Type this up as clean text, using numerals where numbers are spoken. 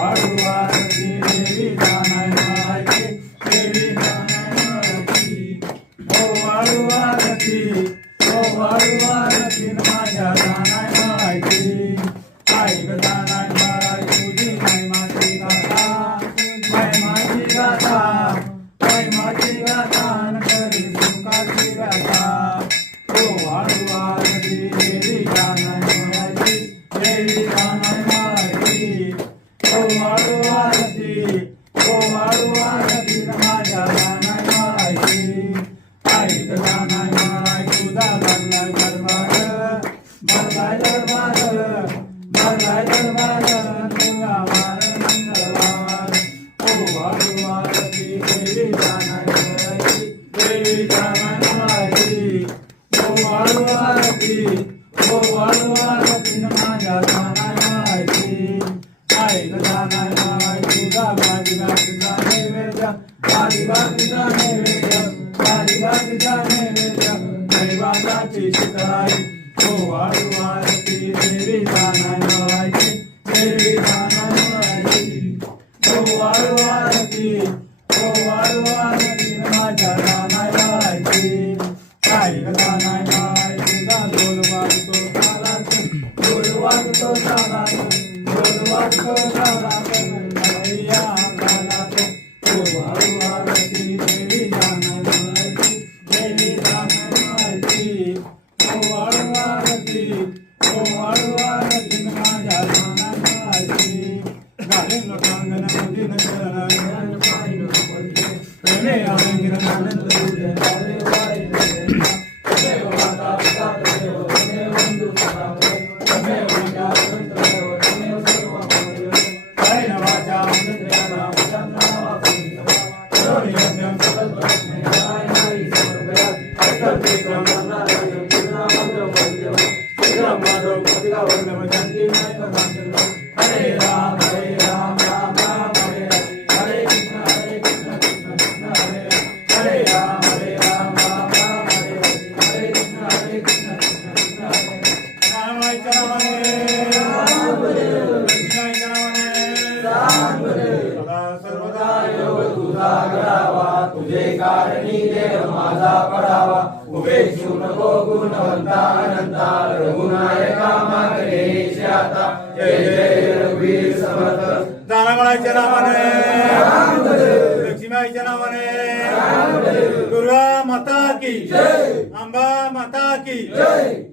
वाळूवारती देवी जानाय मायची देवी जानाय मायची ओ वाळूवारती माझ्या जानाय मायची ऐक जानाय माय तुझी माय माझी गाथा माझी गाथा माझी गाथा करी सुखाची गाथा ओ वाळूवारती देवी जानाय मायची देवी जानाय मायची ओ वाळूवारती माझ्या जानाय मायची ऐक जानाय माय तुझा लागलाय दरबार भरलाय दरबार मंगळवार मंगळवार ओ वाळूवारती देवी जानाय मायची देवी जानाय मायची ओ वाळूवारती माझ्या जानाय मायची ऐक जानाय माय तुझा भाजीचा नैवेद्य भाजीचा नैवेद्य दैवाची शिकराई ओ वाळूवारती देवी जानाय मायची देवी जानाय मायची ओ वाळूवारती माझ्या जानाय मायची ऐक जानाय माय तुझा ढोल वाजतो सालात हरैया कानात ओ वाळूवारती देवी जानाय मायची देवी जानाय मायची ओ वाळूवारती माझ्या जानाय मायची घालेन लोटांगण मुदीन शरण प्रेमे आलिंगन आनंद हरे राम राम राम हरे हरे कृष्ण कृष्ण हरे हरे राम राम राम हरे हरे कृष्ण कृष्ण हरे रामायच्या नावाने कृष्णाच्या नावाने सदा सर्वदा योग तुझा घडावा तुझे कारणी देव माझा पडावा उभे शिव नको गुणवंता अनंता रघुनायका मागणे आता जय जय रघुवीर समर्थ जानाबाईच्या नावाने लक्ष्मीबाईच्या नावाने दुर्गा माता की जय अंबा माता की जय